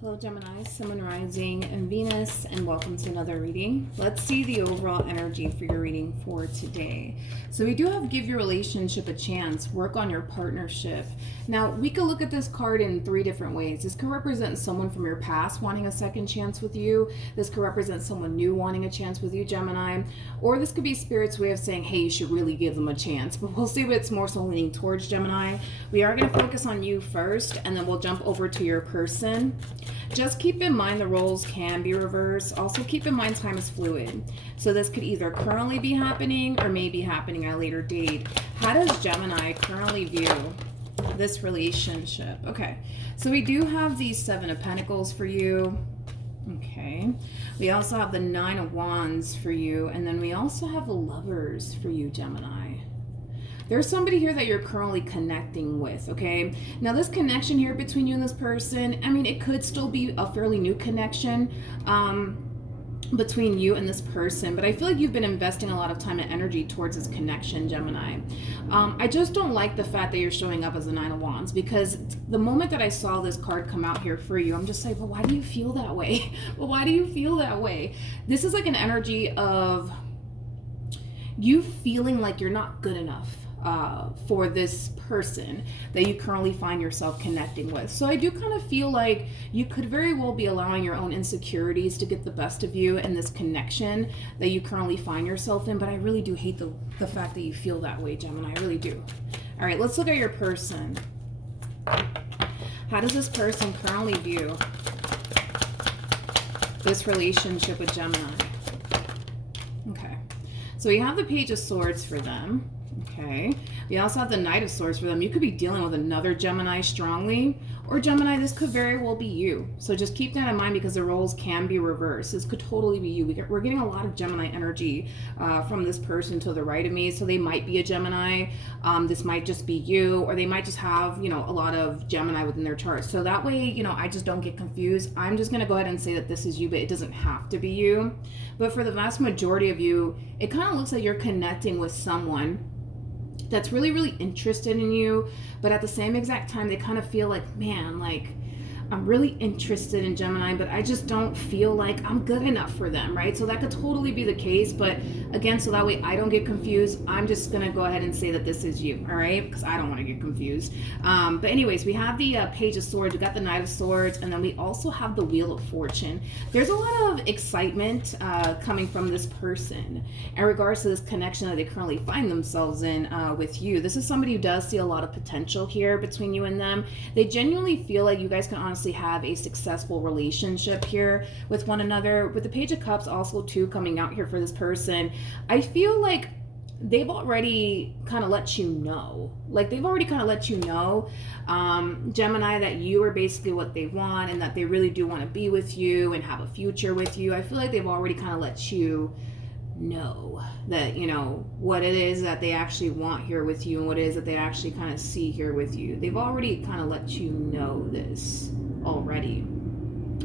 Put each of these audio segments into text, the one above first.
Hello Gemini, Sun, Rising, and Venus, and welcome to another reading. Let's see the overall energy for your reading for today. So we do have give your relationship a chance, work on your partnership. Now, we could look at this card in three different ways. This could represent someone from your past wanting a second chance with you. This could represent someone new wanting a chance with you, Gemini. Or this could be Spirit's way of saying, hey, you should really give them a chance. But we'll see what's more so leaning towards, Gemini. We are going to focus on you first, and then we'll jump over to your person. Just keep in mind the roles can be reversed. Also keep in mind time is fluid. So this could either currently be happening or may be happening at a later date. How does Gemini currently view this relationship? Okay, so we do have these Seven of Pentacles for you. Okay, we also have the Nine of Wands for you. And then we also have the Lovers for you, Gemini. There's somebody here that you're currently connecting with, okay? Now, this connection here between you and this person, I mean, it could still be a fairly new connection between you and this person, but I feel like you've been investing a lot of time and energy towards this connection, Gemini. I just don't like the fact that you're showing up as the Nine of Wands, because the moment that I saw this card come out here for you, I'm just like, well, why do you feel that way? Well, why do you feel that way? This is like an energy of you feeling like you're not good enough for this person that you currently find yourself connecting with. So I do kind of feel like you could very well be allowing your own insecurities to get the best of you in this connection that you currently find yourself in. But I really do hate the fact that you feel that way, Gemini. I really do. All right, let's look at your person. How does this person currently view this relationship with Gemini? Okay, so we have the Page of Swords for them. Okay, we also have the Knight of Swords for them. You could be dealing with another Gemini strongly, or Gemini, this could very well be you. So just keep that in mind because the roles can be reversed. This could totally be you. We're getting a lot of Gemini energy from this person to the right of me. So they might be a Gemini. This might just be you, or they might just have, you know, a lot of Gemini within their chart. So that way, you know, I just don't get confused. I'm just going to go ahead and say that this is you, but it doesn't have to be you. But for the vast majority of you, it kind of looks like you're connecting with someone that's really, really interested in you, but at the same exact time, they kind of feel like, man, like, I'm really interested in Gemini, but I just don't feel like I'm good enough for them, right? So that could totally be the case, but again, so that way I don't get confused, I'm just gonna go ahead and say that this is you, all right? Because I don't want to get confused. But anyways, we have the Page of Swords, we got the Knight of Swords, and then we also have the Wheel of Fortune. There's a lot of excitement coming from this person in regards to this connection that they currently find themselves in with you. This is somebody who does see a lot of potential here between you and them. They genuinely feel like you guys can honestly have a successful relationship here with one another. With the Page of Cups also too coming out here for this person, I feel like they've already kind of let you know, Gemini, that you are basically what they want and that they really do want to be with you and have a future with you. I feel like they've already kind of let you know that, you know, what it is that they actually want here with you and what it is that they actually kind of see here with you. They've already kind of let you know this already.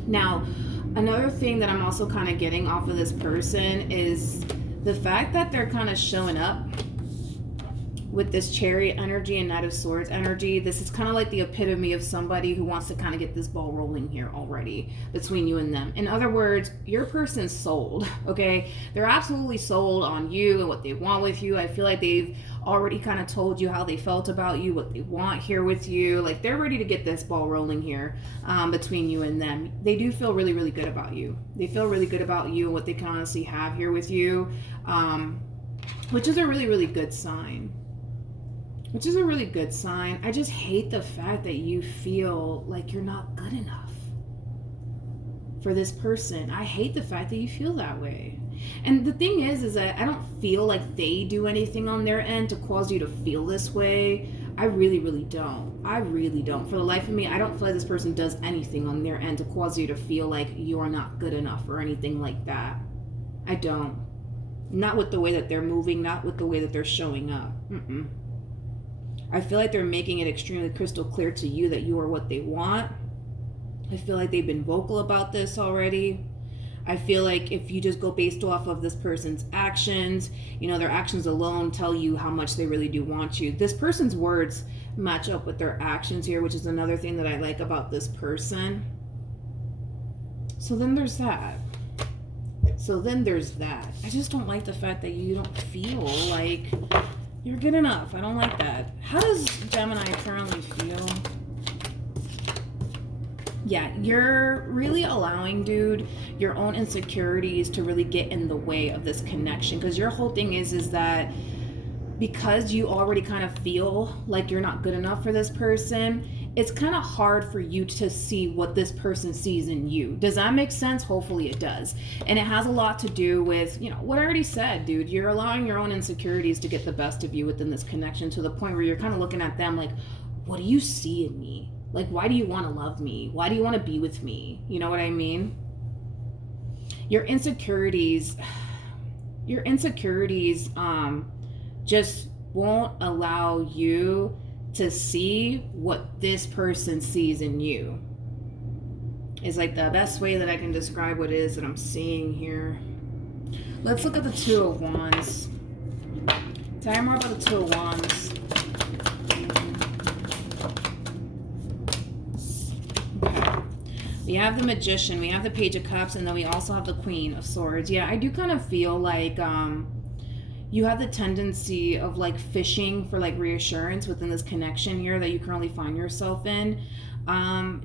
Now, another thing that I'm also kind of getting off of this person is the fact that they're kind of showing up with this Chariot energy and Knight of Swords energy. This is kind of like the epitome of somebody who wants to kind of get this ball rolling here already between you and them. In other words, your person's sold, okay? They're absolutely sold on you and what they want with you. I feel like they've already kind of told you how they felt about you, what they want here with you. Like, they're ready to get this ball rolling here between you and them. They do feel really, really good about you. They feel really good about you and what they can honestly have here with you, which is a really, really good sign. I just hate the fact that you feel like you're not good enough for this person. I hate the fact that you feel that way. And the thing is that I don't feel like they do anything on their end to cause you to feel this way. I really, really don't. For the life of me, I don't feel like this person does anything on their end to cause you to feel like you're not good enough or anything like that. I don't. Not with the way that they're moving, not with the way that they're showing up. I feel like they're making it extremely crystal clear to you that you are what they want. I feel like they've been vocal about this already. I feel like if you just go based off of this person's actions, you know, their actions alone tell you how much they really do want you. This person's words match up with their actions here, which is another thing that I like about this person. So then there's that. I just don't like the fact that you don't feel like you're good enough. I don't like that. How does Gemini currently feel? Yeah, you're really allowing, dude, your own insecurities to really get in the way of this connection. Because your whole thing is that because you already kind of feel like you're not good enough for this person, it's kind of hard for you to see what this person sees in you. Does that make sense? Hopefully it does. And it has a lot to do with, what I already said, dude. You're allowing your own insecurities to get the best of you within this connection, to the point where you're kind of looking at them like, what do you see in me? Like, why do you want to love me? Why do you want to be with me? You know what I mean? Your insecurities just won't allow you to see what this person sees in you. Is like the best way that I can describe what it is that I'm seeing here. Let's look at the Two of Wands. Tell me more about the Two of Wands. Okay. We have the Magician, we have the Page of Cups, and then we also have the Queen of Swords. Yeah, I do kind of feel like you have the tendency of like fishing for like reassurance within this connection here that you currently find yourself in,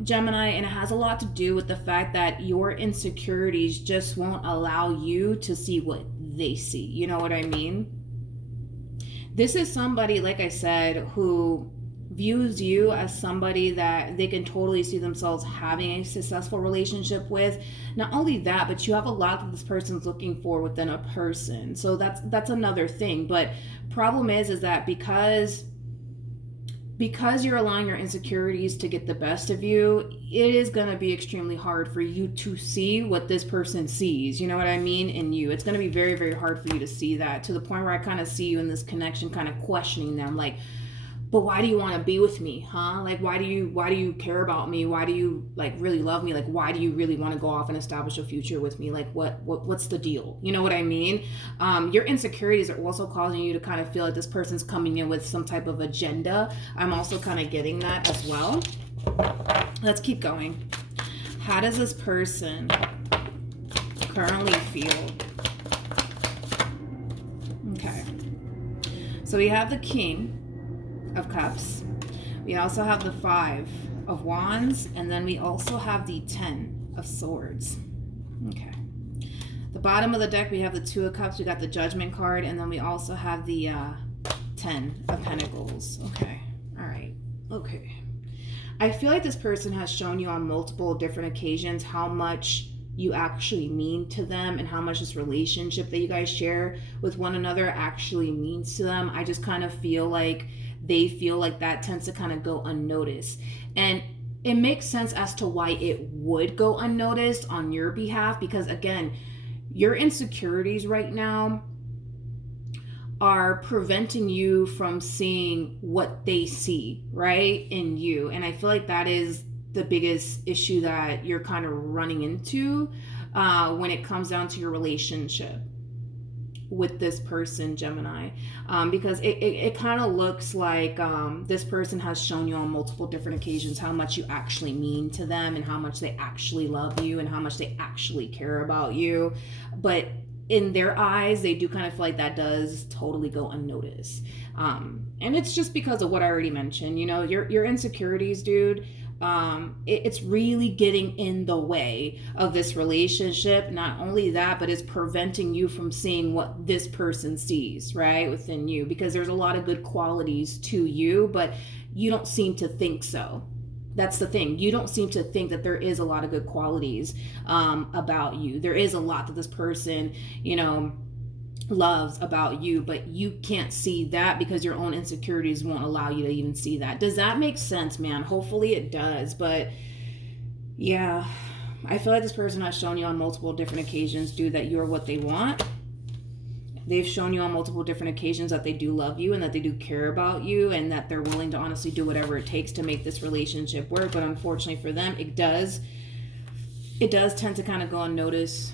Gemini, and it has a lot to do with the fact that your insecurities just won't allow you to see what they see. You know what I mean? This is somebody, like I said, who views you as somebody that they can totally see themselves having a successful relationship with. Not only that, but you have a lot that this person's looking for within a person. So that's another thing. But problem is that because you're allowing your insecurities to get the best of you, it is going to be extremely hard for you to see what this person sees. You know what I mean? In you. It's going to be very, very hard for you to see that, to the point where I kind of see you in this connection kind of questioning them, like, but why do you want to be with me, huh? Like, why do you care about me? Why do you like really love me? Like, why do you really want to go off and establish a future with me? Like, what's the deal? You know what I mean? Your insecurities are also causing you to kind of feel like this person's coming in with some type of agenda. I'm also kind of getting that as well. Let's keep going. How does this person currently feel? Okay. So we have the King of Cups. We also have the Five of Wands, and then we also have the Ten of Swords. Okay. The bottom of the deck, we have the Two of Cups, we got the Judgment card, and then we also have the 10 of Pentacles. Okay. All right. Okay. I feel like this person has shown you on multiple different occasions how much you actually mean to them, and how much this relationship that you guys share with one another actually means to them. I just kind of feel like they feel like that tends to kind of go unnoticed. And it makes sense as to why it would go unnoticed on your behalf, because again, your insecurities right now are preventing you from seeing what they see, right, in you. And I feel like that is the biggest issue that you're kind of running into when it comes down to your relationship with this person, Gemini, because it kind of looks like this person has shown you on multiple different occasions how much you actually mean to them, and how much they actually love you, and how much they actually care about you. But in their eyes, they do kind of feel like that does totally go unnoticed. And it's just because of what I already mentioned. You know, your insecurities, dude, it's really getting in the way of this relationship. Not only that, but it's preventing you from seeing what this person sees, right, within you, because there's a lot of good qualities to you, but you don't seem to think so. That's the thing. You don't seem to think that there is a lot of good qualities about you. There is a lot that this person, you know, loves about you, but you can't see that because your own insecurities won't allow you to even see that. Does that make sense, man? Hopefully it does. But yeah, I feel like this person has shown you on multiple different occasions, dude, that you're what they want. They've shown you on multiple different occasions that they do love you, and that they do care about you, and that they're willing to honestly do whatever it takes to make this relationship work. But unfortunately for them, it does tend to kind of go unnoticed.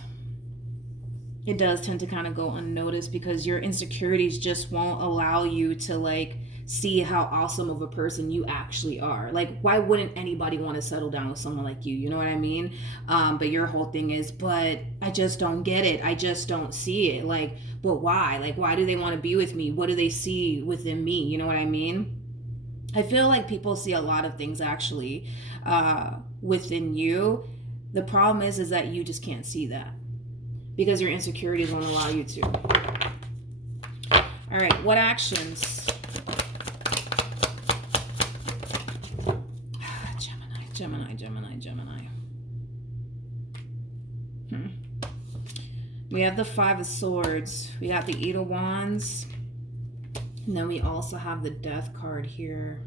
It does tend to kind of go unnoticed because your insecurities just won't allow you to like see how awesome of a person you actually are. Like, why wouldn't anybody want to settle down with someone like you? You know what I mean? But your whole thing is, but I just don't get it. I just don't see it. Like, but why? Like, why do they want to be with me? What do they see within me? You know what I mean? I feel like people see a lot of things actually within you. The problem is that you just can't see that because your insecurities won't allow you to. All right, what actions? Gemini. We have the Five of Swords. We got the Eight of Wands. And then we also have the Death card here.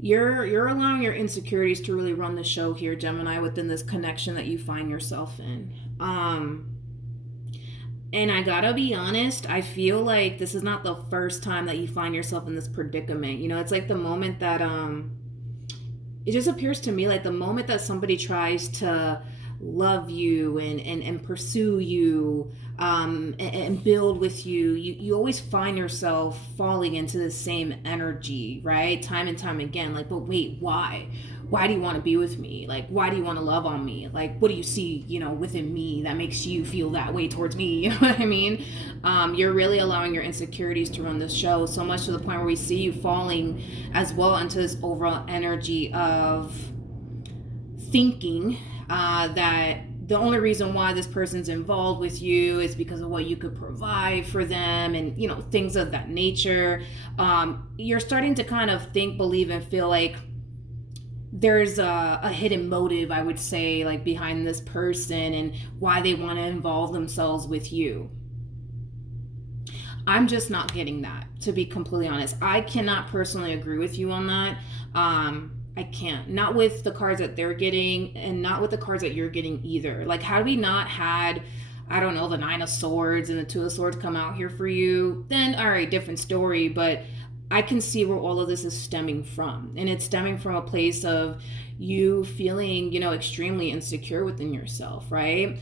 You're allowing your insecurities to really run the show here, Gemini, within this connection that you find yourself in. And I gotta be honest, I feel like this is not the first time that you find yourself in this predicament. You know, it's like the moment that it just appears to me like the moment that somebody tries to love you and pursue you and build with you, you always find yourself falling into the same energy, right? Time and time again. Like, but wait, why do you want to be with me? Like, why do you want to love on me? Like, what do you see, you know, within me that makes you feel that way towards me? You know what I mean? You're really allowing your insecurities to run the show, so much to the point where we see you falling as well into this overall energy of thinking that the only reason why this person's involved with you is because of what you could provide for them and, you know, things of that nature. You're starting to kind of think, believe, and feel like there's a hidden motive, I would say, like behind this person and why they want to involve themselves with you. I'm just not getting that, to be completely honest. I cannot personally agree with you on that. I can't. Not with the cards that they're getting and not with the cards that you're getting either. Like, had we not had, I don't know, the Nine of Swords and the Two of Swords come out here for you, then all right, different story. But I can see where all of this is stemming from. And it's stemming from a place of you feeling, you know, extremely insecure within yourself, right?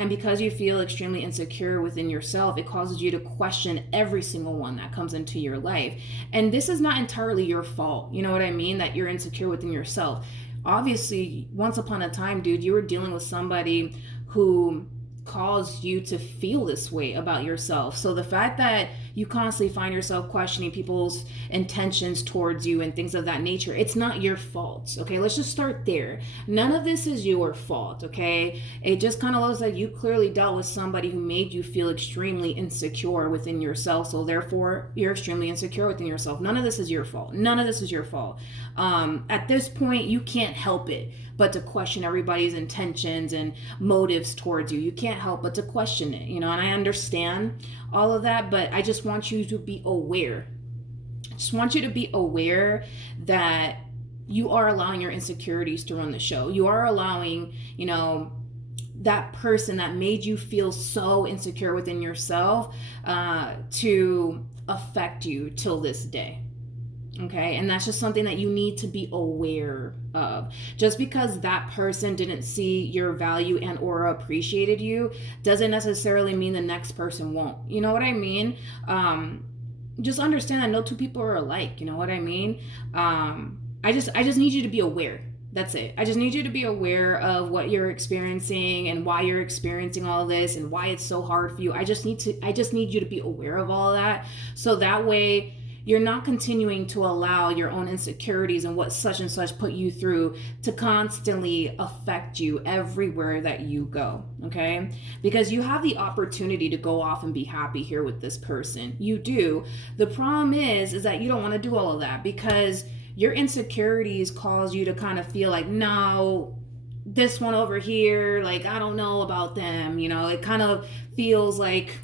And because you feel extremely insecure within yourself, it causes you to question every single one that comes into your life. And this is not entirely your fault. You know what I mean? That you're insecure within yourself. Obviously, once upon a time, dude, you were dealing with somebody who caused you to feel this way about yourself. So the fact that you constantly find yourself questioning people's intentions towards you and things of that nature, it's not your fault. Okay, let's just start there. None of this is your fault. Okay, it just kind of looks like you clearly dealt with somebody who made you feel extremely insecure within yourself. So therefore, you're extremely insecure within yourself. None of this is your fault. None of this is your fault. At this point, you can't help it but to question everybody's intentions and motives towards you. You can't help but to question it, you know, and I understand all of that, but I just want you to be aware. I just want you to be aware that you are allowing your insecurities to run the show. You are allowing, you know, that person that made you feel so insecure within yourself to affect you till this day. Okay, and that's just something that you need to be aware of. Just because that person didn't see your value and or appreciated you doesn't necessarily mean the next person won't. You know what I mean? Just understand that no two people are alike. You know what I mean? I just need you to be aware. That's it. I just need you to be aware of what you're experiencing and why you're experiencing all of this and why it's so hard for you. I just need you to be aware of all of that, so that way you're not continuing to allow your own insecurities and what such and such put you through to constantly affect you everywhere that you go, okay? Because you have the opportunity to go off and be happy here with this person. You do. The problem is that you don't want to do all of that because your insecurities cause you to kind of feel like, no, this one over here, like, I don't know about them. You know, it kind of feels like,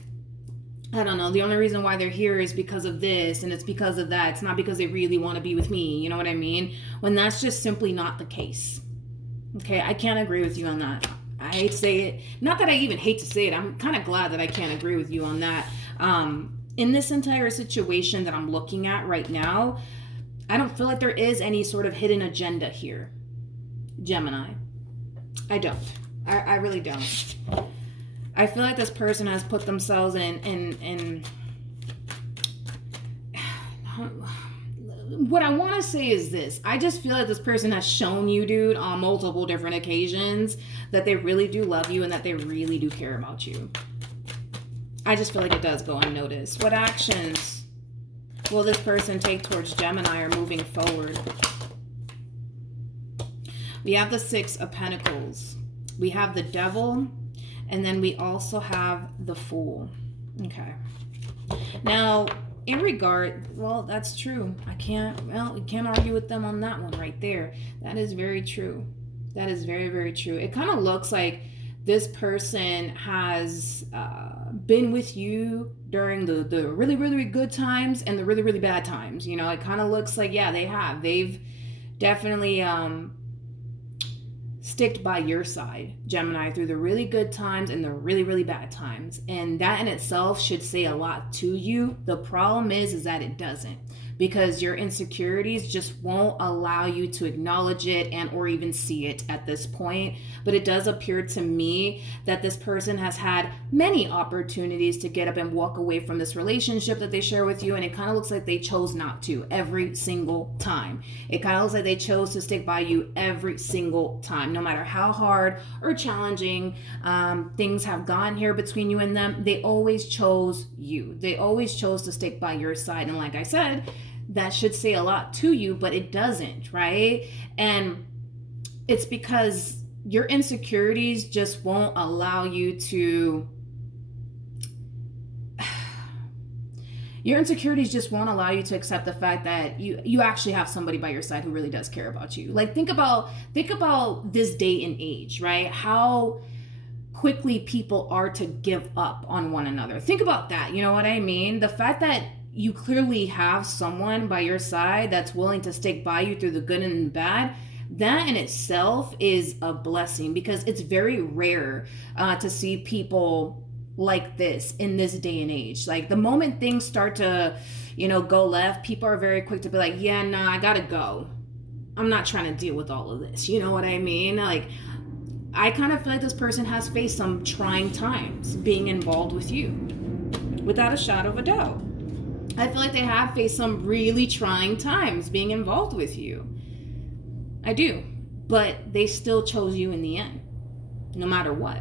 I don't know, the only reason why they're here is because of this and it's because of that. It's not because they really want to be with me. You know what I mean? When that's just simply not the case. Okay, I can't agree with you on that. I hate to say it. Not that I even hate to say it. I'm kind of glad that I can't agree with you on that. In this entire situation that I'm looking at right now, I don't feel like there is any sort of hidden agenda here, Gemini. I don't. I really don't. I feel like this person has put themselves in what I want to say is this. I just feel like this person has shown you, dude, on multiple different occasions that they really do love you and that they really do care about you. I just feel like it does go unnoticed. What actions will this person take towards Gemini or moving forward? We have the Six of Pentacles. We have the Devil. And then we also have the Fool. Okay. Now, in regard, well, that's true. We can't argue with them on that one right there. That is very true. That is very, very true. It kind of looks like this person has been with you during the really, really good times and the really, really bad times. You know, it kind of looks like, yeah, they have. They've definitely sticked by your side, Gemini, through the really good times and the really, really bad times. And that in itself should say a lot to you. The problem is that it doesn't, because your insecurities just won't allow you to acknowledge it and or even see it at this point. But it does appear to me that this person has had many opportunities to get up and walk away from this relationship that they share with you, and it kind of looks like they chose not to every single time. It kind of looks like they chose to stick by you every single time, no matter how hard or challenging things have gone here between you and them. They always chose you. They always chose to stick by your side. And like I said, that should say a lot to you, but it doesn't, right? And it's because your insecurities just won't allow you to accept the fact that you actually have somebody by your side who really does care about you. Like, think about this day and age, right? How quickly people are to give up on one another. Think about that. You know what I mean? The fact that you clearly have someone by your side that's willing to stick by you through the good and the bad, that in itself is a blessing, because it's very rare to see people like this in this day and age. Like, the moment things start to, go left, people are very quick to be like, yeah, nah, I gotta go. I'm not trying to deal with all of this. You know what I mean? Like, I kind of feel like this person has faced some trying times being involved with you, without a shadow of a doubt. I feel like they have faced some really trying times being involved with you. I do. But they still chose you in the end, no matter what.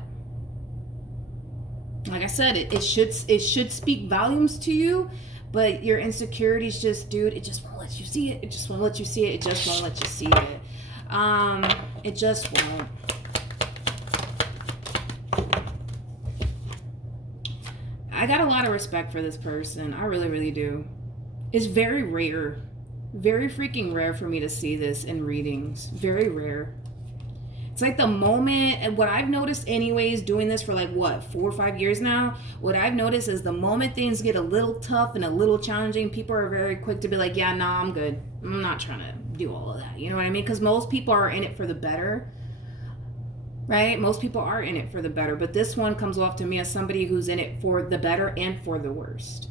Like I said, it should speak volumes to you, but your insecurities just, dude, it just won't let you see it. It just won't let you see it. It just won't let you see it. It just won't. I got a lot of respect for this person. I really, really do. It's very rare. Very freaking rare for me to see this in readings. Very rare. It's like the moment, and what I've noticed anyways, doing this for 4 or 5 years now, what I've noticed is the moment things get a little tough and a little challenging, people are very quick to be like, yeah, nah, I'm good. I'm not trying to do all of that. You know what I mean? Because most people are in it for the better. Right? Most people are in it for the better, but this one comes off to me as somebody who's in it for the better and for the worst.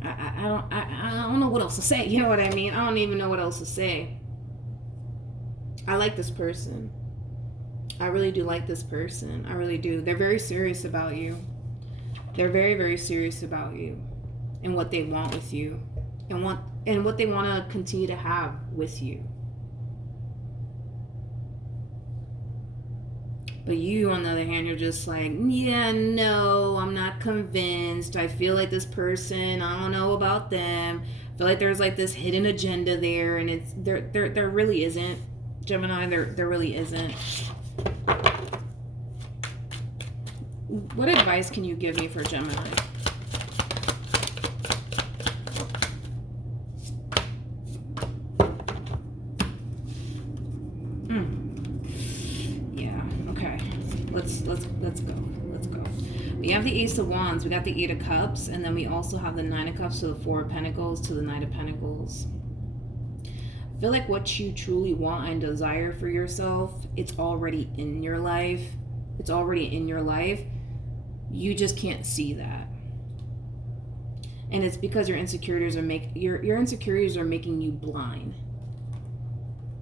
I don't know what else to say. You know what I mean? I don't even know what else to say. I like this person. I really do like this person. I really do. They're very serious about you. They're very, very serious about you and what they want with you and what they want to continue to have with you. But you, on the other hand, you're just like, yeah, no, I'm not convinced. I feel like this person, I don't know about them. I feel like there's this hidden agenda there, and there really isn't. Gemini, there really isn't. What advice can you give me for Gemini? Let's go. We have the Ace of Wands, we got the Eight of Cups, and then we also have the Nine of Cups to the Four of Pentacles to the Knight of Pentacles. I feel like what you truly want and desire for yourself, it's already in your life. It's already in your life. You just can't see that. And it's because your insecurities are making you blind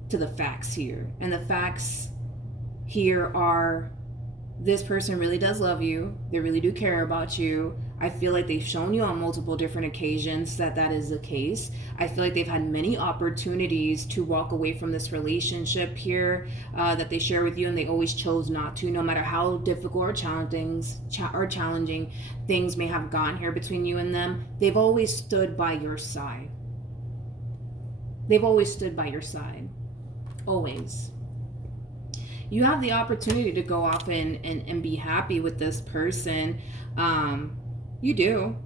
to the facts here. And the facts here are, this person really does love you. They really do care about you. I feel like they've shown you on multiple different occasions that that is the case. I feel like they've had many opportunities to walk away from this relationship here that they share with you, and they always chose not to, no matter how difficult or challenging things may have gone here between you and them. They've always stood by your side. They've always stood by your side. Always. You have the opportunity to go off and be happy with this person. You do.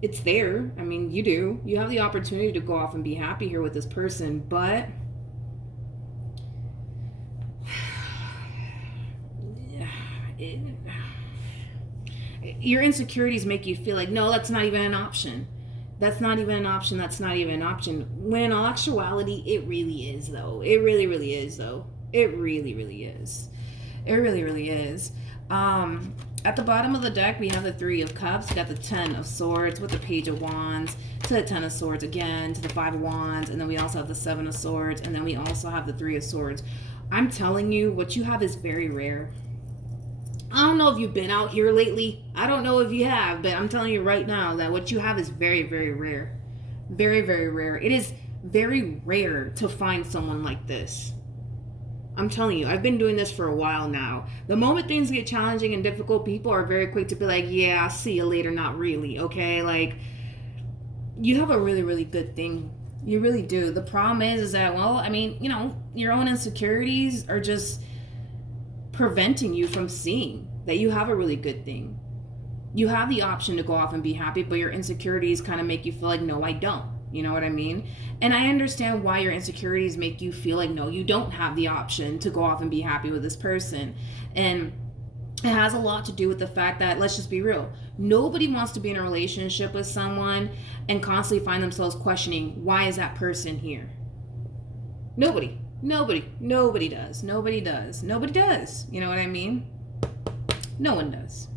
It's there. I mean, you do. You have the opportunity to go off and be happy here with this person, but your insecurities make you feel like, no, that's not even an option. That's not even an option. That's not even an option. When in all actuality, it really is, though. It really, really is, though. It really, really is. It really, really is. At the bottom of the deck, we have the Three of Cups. We got the Ten of Swords with the Page of Wands, to the Ten of Swords again, to the Five of Wands, and then we also have the Seven of Swords, and then we also have the Three of Swords. I'm telling you, what you have is very rare. I don't know if you've been out here lately. I don't know if you have, but I'm telling you right now that what you have is very, very rare. Very, very rare. It is very rare to find someone like this. I'm telling you, I've been doing this for a while now. The moment things get challenging and difficult, people are very quick to be like, yeah, I'll see you later, not really, okay? Like, you have a really, really good thing. You really do. The problem is that, well, I mean, you know, your own insecurities are just preventing you from seeing that you have a really good thing. You have the option to go off and be happy, but your insecurities kind of make you feel like, no, I don't. You know what I mean? And I understand why your insecurities make you feel like, no, you don't have the option to go off and be happy with this person. And it has a lot to do with the fact that, let's just be real, nobody wants to be in a relationship with someone and constantly find themselves questioning, why is that person here? Nobody does. Nobody does. You know what I mean? No one does.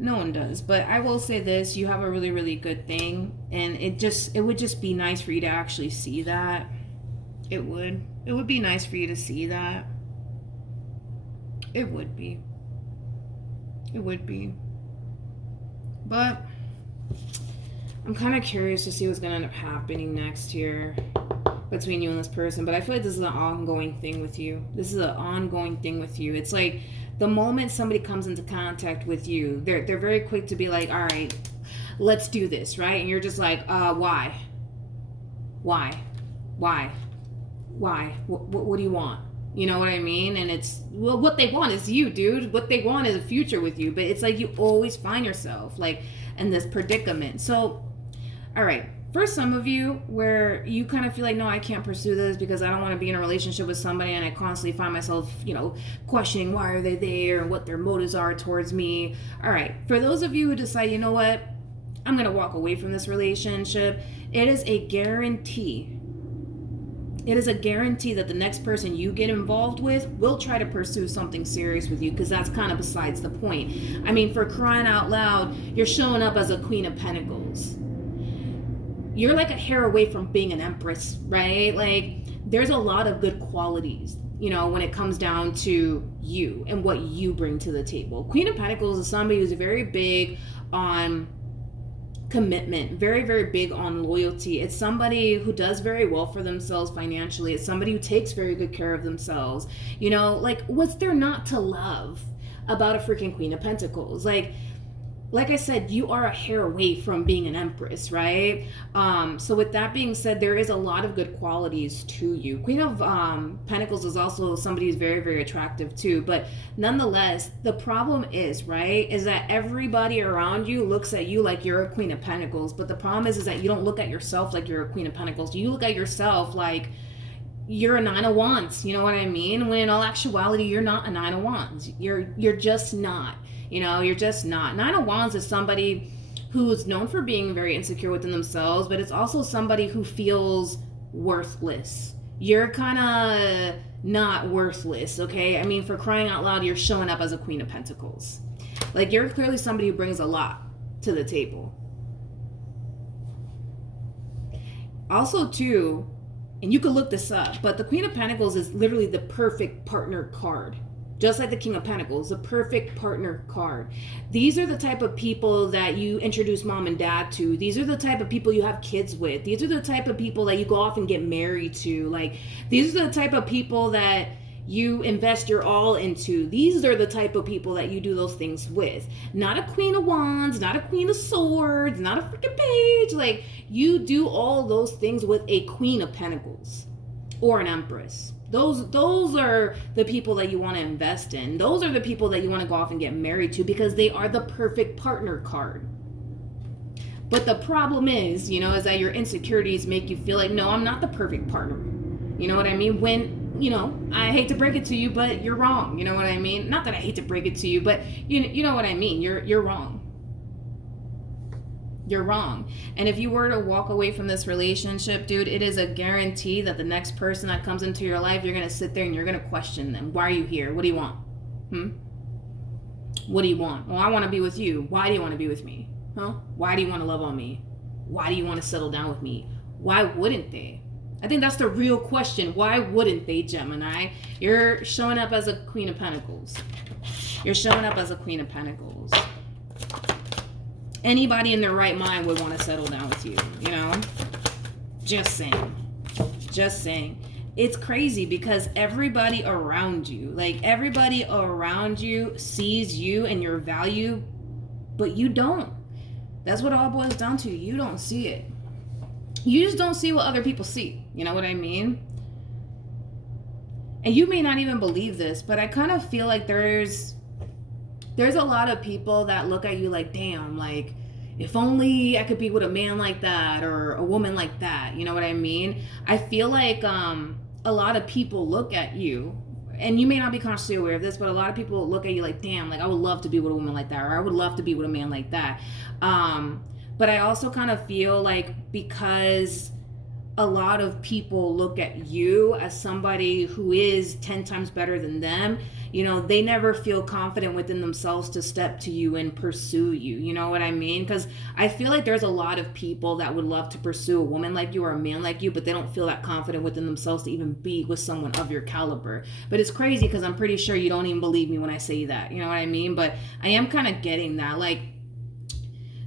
No one does. But I will say this, you have a really, really good thing, and it would just be nice for you to actually see that. It would be nice for you to see that. It would be. But I'm kind of curious to see what's going to end up happening next here between you and this person. But I feel like this is an ongoing thing with you. It's like, the moment somebody comes into contact with you, they're very quick to be like, all right, let's do this, right? And you're just like, why? What do you want? You know what I mean? And it's, well, what they want is you, dude. What they want is a future with you. But it's like you always find yourself like in this predicament. So, all right. For some of you, where you kind of feel like, no, I can't pursue this because I don't want to be in a relationship with somebody, and I constantly find myself, you know, questioning why are they there and what their motives are towards me. All right. For those of you who decide, you know what, I'm going to walk away from this relationship, it is a guarantee. It is a guarantee that the next person you get involved with will try to pursue something serious with you, because that's kind of besides the point. I mean, for crying out loud, you're showing up as a Queen of Pentacles. You're like a hair away from being an Empress, right? Like, there's a lot of good qualities, you know, when it comes down to you and what you bring to the table. Queen of Pentacles is somebody who's very big on commitment, very, very big on loyalty. It's somebody who does very well for themselves financially. It's somebody who takes very good care of themselves. You know, like, what's there not to love about a freaking Queen of Pentacles? Like I said, you are a hair away from being an Empress, right? So with that being said, there is a lot of good qualities to you. Queen of Pentacles is also somebody who's very, very attractive too. But nonetheless, the problem is, right, is that everybody around you looks at you like you're a Queen of Pentacles. But the problem is that you don't look at yourself like you're a Queen of Pentacles. You look at yourself like you're a Nine of Wands. You know what I mean? When in all actuality, you're not a Nine of Wands. You're just not. You know, you're just not. Nine of Wands is somebody who's known for being very insecure within themselves, but it's also somebody who feels worthless. You're kind of not worthless, okay? I mean, for crying out loud, you're showing up as a Queen of Pentacles. Like, you're clearly somebody who brings a lot to the table. Also, too, and you could look this up, but the Queen of Pentacles is literally the perfect partner card. Just like the King of Pentacles, the perfect partner card. These are the type of people that you introduce mom and dad to. These are the type of people you have kids with. These are the type of people that you go off and get married to. Like, these are the type of people that you invest your all into. These are the type of people that you do those things with. Not a Queen of Wands, not a Queen of Swords, not a freaking Page. Like, you do all those things with a Queen of Pentacles or an Empress. Those are the people that you want to invest in. Those are the people that you want to go off and get married to, because they are the perfect partner card. But the problem is, is that your insecurities make you feel like, no, I'm not the perfect partner. You know what I mean? When, I hate to break it to you, but you're wrong. You know what I mean? Not that I hate to break it to you, but you know what I mean? You're wrong. You're wrong. And if you were to walk away from this relationship, dude, it is a guarantee that the next person that comes into your life, you're going to sit there and you're going to question them. Why are you here? What do you want? What do you want? Well, I want to be with you. Why do you want to be with me? Why do you want to love on me? Why do you want to settle down with me? Why wouldn't they? I think that's the real question. Why wouldn't they, Gemini? You're showing up as a Queen of Pentacles. You're showing up as a Queen of Pentacles. Anybody in their right mind would want to settle down with you, Just saying. It's crazy because everybody around you sees you and your value, but you don't. That's what it all boils down to. You don't see it. You just don't see what other people see. You know what I mean? And you may not even believe this, but I kind of feel like there's a lot of people that look at you like, damn, like, if only I could be with a man like that or a woman like that. You know what I mean? I feel like a lot of people look at you, and you may not be consciously aware of this, but a lot of people look at you like, damn, like, I would love to be with a woman like that, or I would love to be with a man like that. But I also kind of feel like, because a lot of people look at you as somebody who is 10 times better than them, they never feel confident within themselves to step to you and pursue you. You know what I mean? Because I feel like there's a lot of people that would love to pursue a woman like you or a man like you, but they don't feel that confident within themselves to even be with someone of your caliber. But it's crazy because I'm pretty sure you don't even believe me when I say that. You know what I mean? But I am kind of getting that. Like,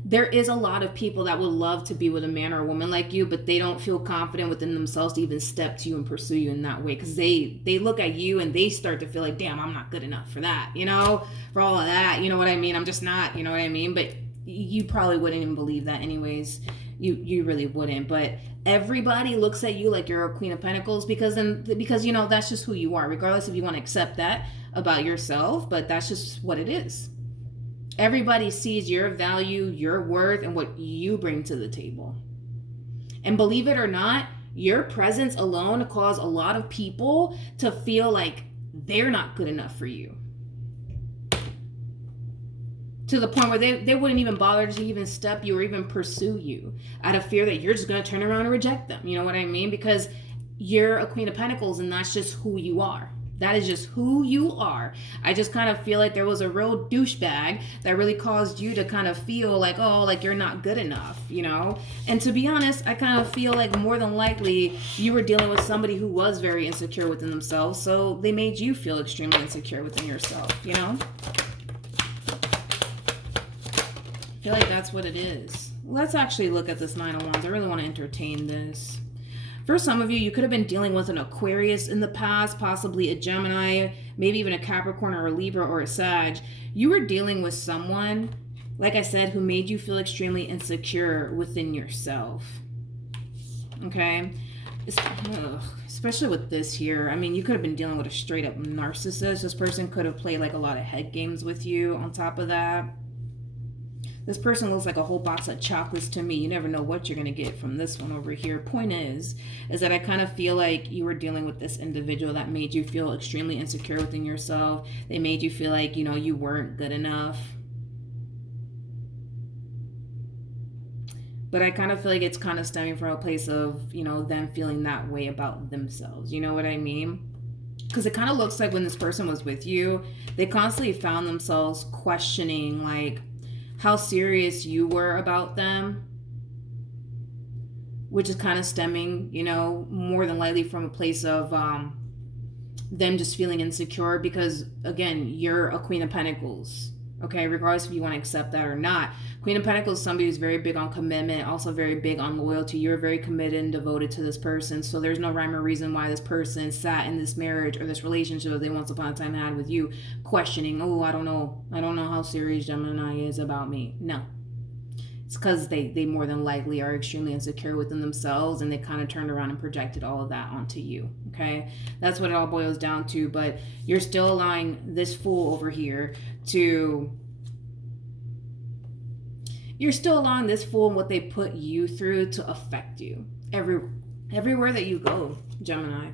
there is a lot of people that would love to be with a man or a woman like you, but they don't feel confident within themselves to even step to you and pursue you in that way, because they look at you and they start to feel like, damn, I'm not good enough for that, for all of that, you know what I mean? I'm just not, you know what I mean? But you probably wouldn't even believe that anyways. You really wouldn't. But everybody looks at you like you're a Queen of Pentacles because that's just who you are, regardless if you want to accept that about yourself, but that's just what it is. Everybody sees your value, your worth, and what you bring to the table. And believe it or not, your presence alone caused a lot of people to feel like they're not good enough for you. To the point where they wouldn't even bother to even step you or even pursue you out of fear that you're just going to turn around and reject them. You know what I mean? Because you're a Queen of Pentacles and that's just who you are. That is just who you are. I just kind of feel like there was a real douchebag that really caused you to kind of feel like, oh, like you're not good enough, And to be honest, I kind of feel like more than likely you were dealing with somebody who was very insecure within themselves. So they made you feel extremely insecure within yourself, I feel like that's what it is. Let's actually look at this Nine of Wands. I really want to entertain this. For some of you, you could have been dealing with an Aquarius in the past, possibly a Gemini, maybe even a Capricorn or a Libra or a Sag. You were dealing with someone, like I said, who made you feel extremely insecure within yourself. Okay? Especially with this here. I mean, you could have been dealing with a straight up narcissist. This person could have played like a lot of head games with you on top of that. This person looks like a whole box of chocolates to me. You never know what you're going to get from this one over here. Point is that I kind of feel like you were dealing with this individual that made you feel extremely insecure within yourself. They made you feel like, you weren't good enough. But I kind of feel like it's kind of stemming from a place of, them feeling that way about themselves. You know what I mean? Because it kind of looks like when this person was with you, they constantly found themselves questioning, like, how serious you were about them, which is kind of stemming, more than likely from a place of them just feeling insecure because, again, you're a Queen of Pentacles. Okay, regardless if you want to accept that or not. Queen of Pentacles is somebody who's very big on commitment, also very big on loyalty. You're very committed and devoted to this person. So there's no rhyme or reason why this person sat in this marriage or this relationship that they once upon a time had with you, questioning, oh, I don't know how serious Gemini is about me. No. It's because they more than likely are extremely insecure within themselves, and they kind of turned around and projected all of that onto you. Okay, that's what it all boils down to. But you're still allowing this fool over here to, you're still allowing this fool and what they put you through to affect you everywhere that you go, Gemini.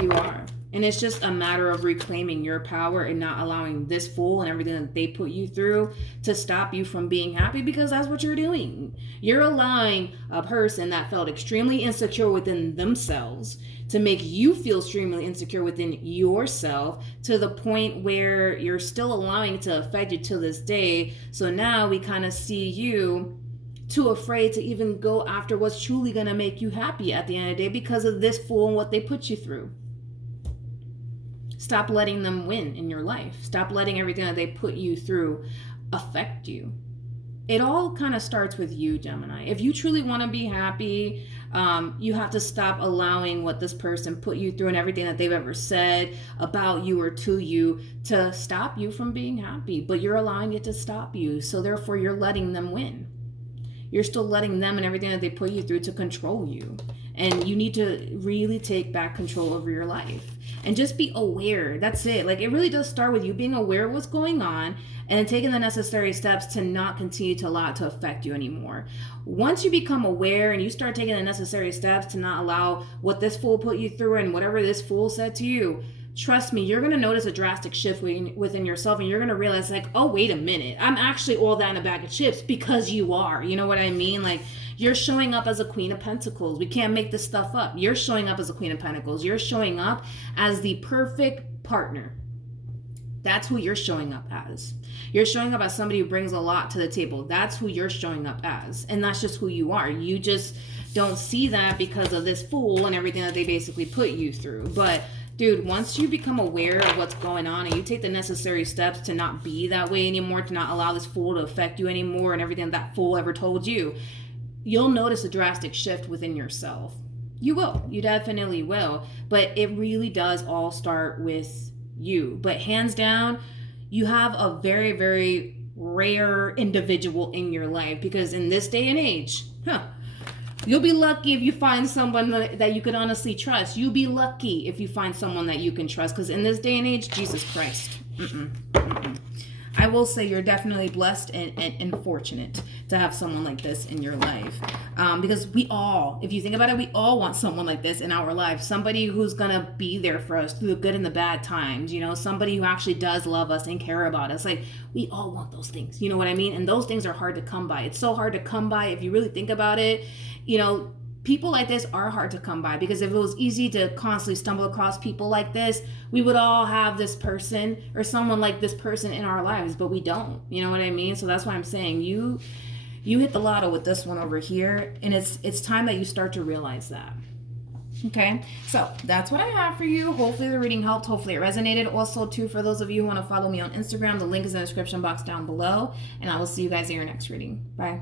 You are. And it's just a matter of reclaiming your power and not allowing this fool and everything that they put you through to stop you from being happy, because that's what you're doing. You're allowing a person that felt extremely insecure within themselves to make you feel extremely insecure within yourself, to the point where you're still allowing it to affect you to this day. So now we kind of see you too afraid to even go after what's truly going to make you happy at the end of the day because of this fool and what they put you through. Stop letting them win in your life. Stop letting everything that they put you through affect you. It all kind of starts with you, Gemini. If you truly want to be happy, you have to stop allowing what this person put you through and everything that they've ever said about you or to you to stop you from being happy. But you're allowing it to stop you. So therefore, you're letting them win. You're still letting them and everything that they put you through to control you. And you need to really take back control over your life. And just be aware. That's it. Like, it really does start with you being aware of what's going on and taking the necessary steps to not continue to allow it to affect you anymore. Once you become aware and you start taking the necessary steps to not allow what this fool put you through and whatever this fool said to you, trust me, you're going to notice a drastic shift within yourself, and you're going to realize, like, oh, wait a minute, I'm actually all that in a bag of chips, because you are. You know what I mean? Like, you're showing up as a Queen of Pentacles. We can't make this stuff up. You're showing up as a Queen of Pentacles. You're showing up as the perfect partner. That's who you're showing up as. You're showing up as somebody who brings a lot to the table. That's who you're showing up as. And that's just who you are. You just don't see that because of this fool and everything that they basically put you through. But dude, once you become aware of what's going on and you take the necessary steps to not be that way anymore, to not allow this fool to affect you anymore and everything that fool ever told you, you'll notice a drastic shift within yourself. You will. You definitely will. But it really does all start with you. But hands down, you have a very, very rare individual in your life, because in this day and age, you'll be lucky if you find someone that you could honestly trust. You'll be lucky if you find someone that you can trust, because in this day and age, Jesus Christ. I will say you're definitely blessed and fortunate to have someone like this in your life. Because we all, if you think about it, we all want someone like this in our life. Somebody who's going to be there for us through the good and the bad times. You know, somebody who actually does love us and care about us. Like, we all want those things. You know what I mean? And those things are hard to come by. It's so hard to come by if you really think about it. You know, people like this are hard to come by, because if it was easy to constantly stumble across people like this, we would all have this person or someone like this person in our lives, but we don't. You know what I mean? So that's why I'm saying you hit the lotto with this one over here, and it's time that you start to realize that. Okay, so that's what I have for you. Hopefully the reading helped. Hopefully it resonated. Also, too, for those of you who want to follow me on Instagram, the link is in the description box down below, and I will see you guys in your next reading. Bye.